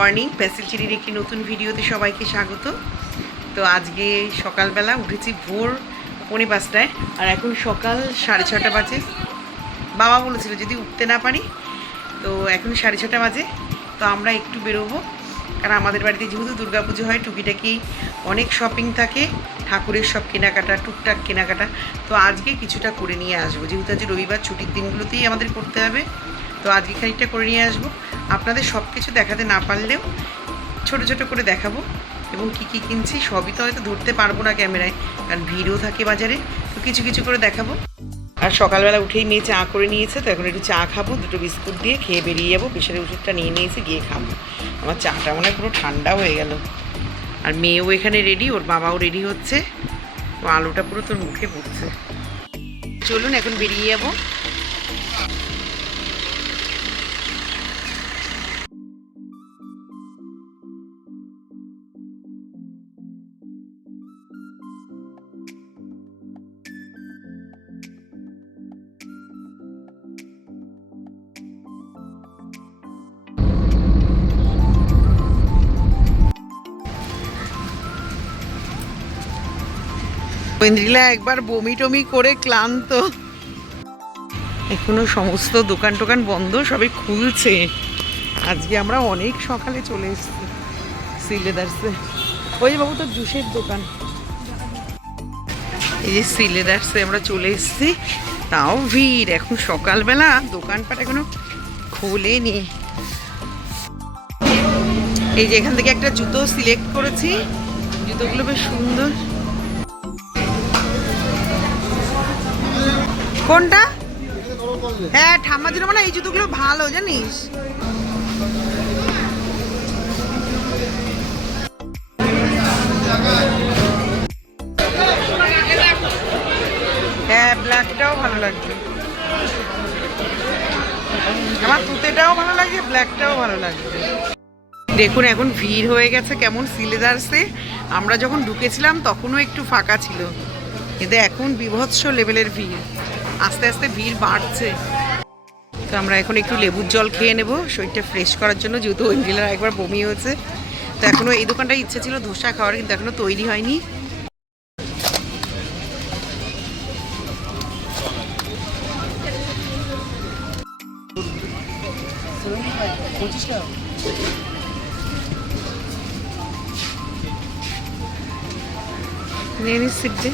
Morning parcel চিরির একটি নতুন ভিডিওতে সবাইকে স্বাগত। তো আজকে সকালবেলা উঠেছি ভোর 4:45টায়, আর এখন সকাল 6:30 বাজে। বাবা বলেছিল যদি উঠতে না পারি তো এখন 6:30 বাজে। তো আমরা একটু বেরোবো, কারণ আমাদের বাড়িতে যেহেতু দুর্গাপুজো হয়, টুকিটাকি অনেক শপিং থাকে, ঠাকুরের সব কেনাকাটা, টুকটাক কেনাকাটা। তো আজকে কিছুটা করে নিয়ে আসবো, যেহেতু আজ রবিবার, ছুটির দিনগুলোতেই আমাদের করতে হবে। তো আজকে খানিকটা করে নিয়ে আসবো। আপনাদের সব কিছু দেখাতে না পারলেও ছোট ছোট করে দেখাবো, এবং কি কি কিনছি সবই তো হয়তো ধরতে পারবো না ক্যামেরায়, কারণ ভিড়ও থাকে বাজারে। তো কিছু কিছু করে দেখাবো। আর সকালবেলা উঠেই মেয়ে চা করে নিয়েছে, তো এখন একটু চা খাবো, দুটো বিস্কুট দিয়ে খেয়ে বেরিয়ে যাবো। প্রেশারের ওষুধটা নিয়ে নিয়েছে, গিয়ে খাবো। আমার চাটা মনে হয় পুরো ঠান্ডা হয়ে গেল। আর মেয়েও এখানে রেডি, ওর বাবাও রেডি হচ্ছে। তো আলুটা পুরো তোর মুখে পড়ছে। চলুন এখন বেরিয়ে যাবো। ঐন্দ্রিলা একবার বমি টমি করে ক্লান্ত। এখনো সমস্ত দোকান টোকান বন্ধ, সবই খুলছে। আজকে আমরা অনেক সকালে চলে এসেছি সিলেদার্সে। ওই বাবু তো জুসের দোকান, এই যে সিলেদার্সে আমরা চলে এসেছি। তাও ভিড়, এখন সকালবেলা দোকানপাট এখনো খোলেনি। এই যে এখান থেকে একটা জুতো সিলেক্ট করেছি, জুতোগুলো বেশ সুন্দর। কোনটা? হ্যাঁ, ঠাম্মার জন্য মানে এই জুতোগুলো ভালো, জানিস। হ্যাঁ, ব্ল্যাকটাও ভালো লাগবে আমার, তুতেটাও ভালো লাগছে, ব্ল্যাকটাও ভালো লাগবে। দেখুন এখন ভিড় হয়ে গেছে কেমন সিলেদার্সে। আমরা যখন ঢুকেছিলাম তখনও একটু ফাঁকা ছিল, কিন্তু এখন বিভৎস লেভেলের ভিড়, আস্তে আস্তে ভিড় বাড়ছে। তো আমরা এখন একটু লেবুর জল খেয়ে নেব শরীরটা ফ্রেশ করার জন্য, যেহেতু ঐন্দ্রিলার একবার বমি হয়েছে। তো এখনও এই দোকানটা ইচ্ছে ছিল ধোসা খাওয়ার, কিন্তু এখনও তৈরি হয়নি। নিয়ে নিচ্ছি।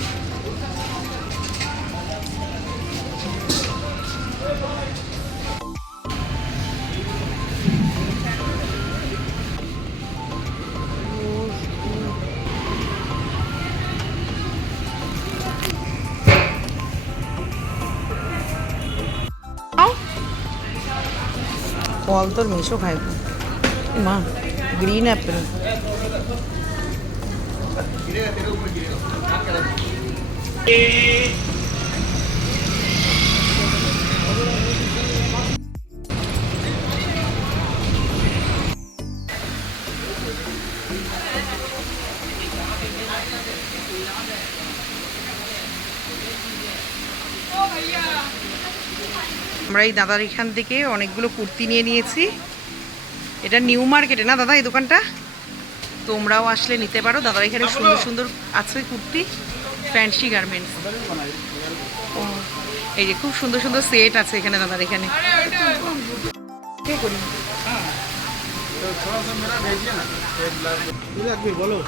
ফল তোর মেশো খাইব মা, গ্রিন অ্যাপেল। আমরা এই দাদার এখান থেকে অনেকগুলো কুর্তি নিয়ে নিয়েছি। এটা নিউ মার্কেটে না দাদা এই দোকানটা? তোমরাও আসলে নিতে পারো, দাদার এখানে সুন্দর সুন্দর আছে কুর্তি, ফ্যান্সি গার্মেন্টস। এই যে খুব সুন্দর সুন্দর সেট আছে এখানে দাদার এখানে। বলো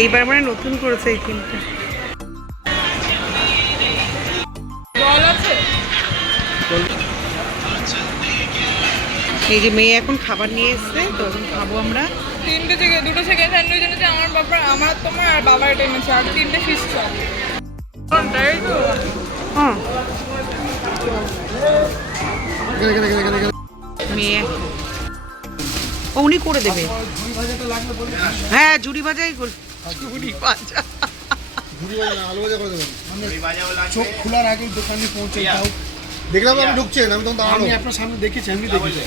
এইবার মানে নতুন করেছে এই তিনটা। এই যে মেয়ে এখন খাবার নিয়ে এসছে, তো এখন খাবো আমরা। 3টে থেকে 2টো সেকেন্ড স্যান্ডউইচ এনেছে আমার বাবা, আমার তোমার আর বাবার এটা এনেছে, আর 3টে ফিশ চপ। তাই তো হ্যাঁ, মেয়ে উনি করে দেবে। হ্যাঁ, ঝুড়ি ভাজাই কর, ঝুড়ি ভাজা। চোখ খোলার আগে দোকানে পৌঁছে যাও। দেখলাম আপনি ঢুকছেন, আমি তখন দাঁড়ানো। আমি আপনার সামনে দেখেছি, আমি দেখেছি।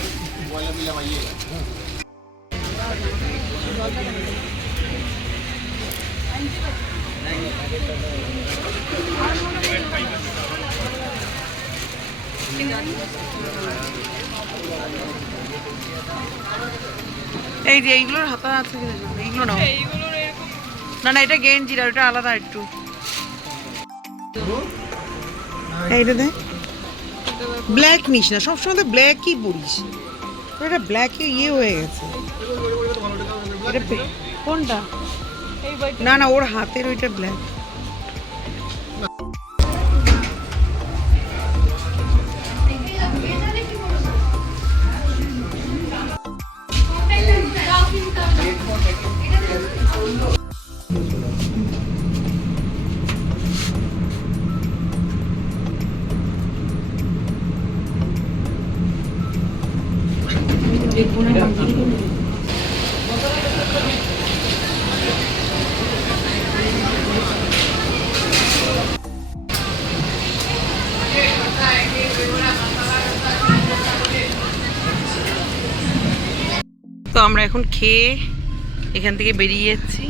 এই যে এইগুলোর হাতা আছে কিনা জানো? এইগুলো নাও। এইগুলোর এরকম না না, এটা গেঞ্জির, আর ওটা আলাদা একটু। এইটা দে। ব্ল্যাক নিস না, সবসময় তো ব্ল্যাকই পরিস। তো এটা ব্ল্যাকে ইয়ে হয়ে গেছে। এটা কোনটা? এই বইটা না না, ওর হাতের ওইটা ব্ল্যাক। তো আমরা এখন খেয়ে এখান থেকে বেরিয়ে যাচ্ছি।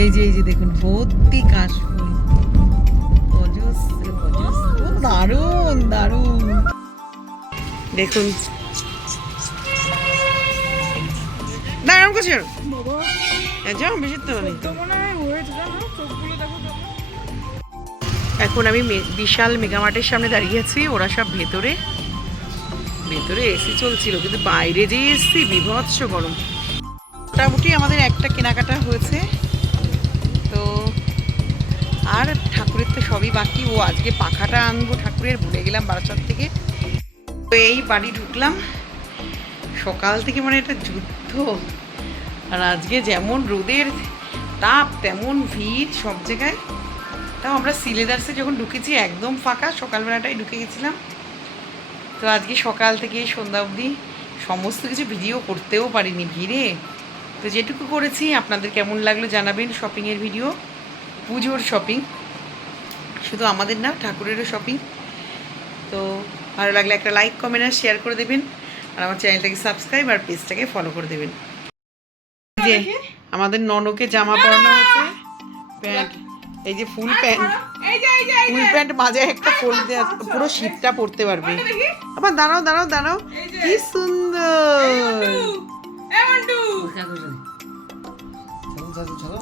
এই যে দেখুন ভর্তি কাশফুল, অজস্র অজস্র, ও দারুণ দারুণ। দেখুন দারুণ করছে। যাও বেশি তো নেই। তো মনে হয় হয়েছে জানো, চোখগুলো দেখো কেমন। এখন আমি বিশাল মেগামার্টের সামনে দাঁড়িয়ে আছি, ওরা সব ভেতরে। ভেতরে এসি চলছিল, কিন্তু বাইরে যে এসছি বিভৎস গরম। মোটামুটি আমাদের একটা কেনাকাটা হয়েছে। তো আর ঠাকুরের তো সবই বাকি। ও আজকে পাখাটা আনবো ঠাকুরের, ভুলে গেলাম বারাসাত থেকে। তো এই বাড়ি ঢুকলাম, সকাল থেকে মানে এটা যুদ্ধ। আর আজকে যেমন রোদের তাপ তেমন ভিড় সব জায়গায়। তাও আমরা সিলেদার্সে যখন ঢুকেছি একদম ফাঁকা, সকালবেলাটাই ঢুকে গেছিলাম। তো আজকে সকাল থেকে সন্ধ্যা অবধি সমস্ত কিছু ভিডিও করতেও পারিনি ভিড়ে। তো যেটুকু করেছি আপনাদের কেমন লাগলো জানাবেন। শপিংয়ের ভিডিও, পুজোর শপিং, শুধু আমাদের না ঠাকুরেরও শপিং। তো ভালো লাগলে একটা লাইক কমেন্ট আর শেয়ার করে দেবেন, আর আমার চ্যানেলটাকে সাবস্ক্রাইব আর পেজটাকে ফলো করে দেবেন। যে আমাদের ননকে জামা পরানো হয়েছে, প্যান্ট, এই যে ফুল প্যান্ট, এই যে এই যে এই ফুল যে প্যান্ট মাঝে একটা ফোল্ড দেওয়া, পুরো শীতটা পরতে পারবে। দেখি আবার দাঁড়াও দাঁড়াও দাঁড়াও, এই যে। কি সুন্দর। এমন্টু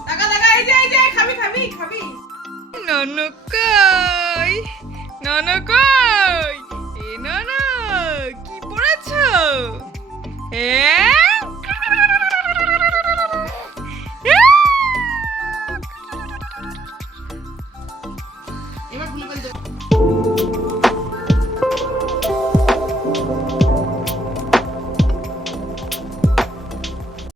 টাকা টাকা, এই যে খাবি খাবি খাবি। ননকই ননকই, এ নন কি পড়েছো? হ্যাঁ